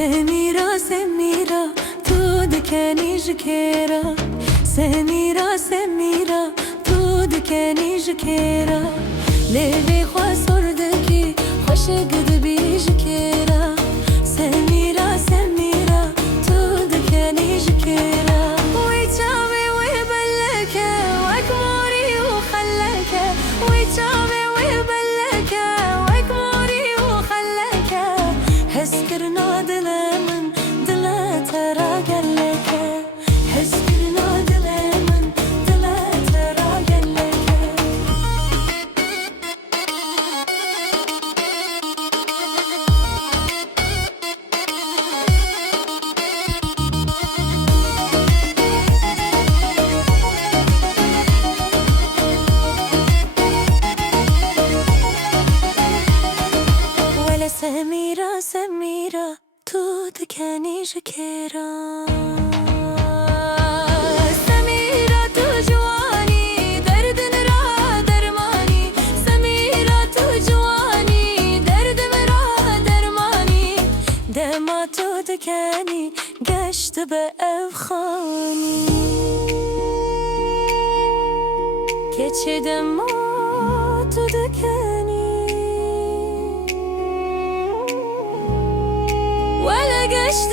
سميرة سميرة تو دكاني جكيرة، سميرة سميرة تو دكاني جكيرة، لبي خوا سردكي خوش قدبي جكيرة، سميرة سميرة تو دكاني جكيرة، ويتشامي ويبلكة واكموري وخلكة، ويتشامي ويبلكة واكموري وخلكة، هسكرنا دلا من دلا ترى قلكة، هسكرنا دلا من دلا ترى قلكة. ولا سميرة سميرة تو دكاني جكيرة، سميرة تو جواني درد مرا درماني، سميرة تو جواني درد مرا درماني، دما تو دكاني قشت بأفخاني، كيتش دما تو دكاني ولا قشت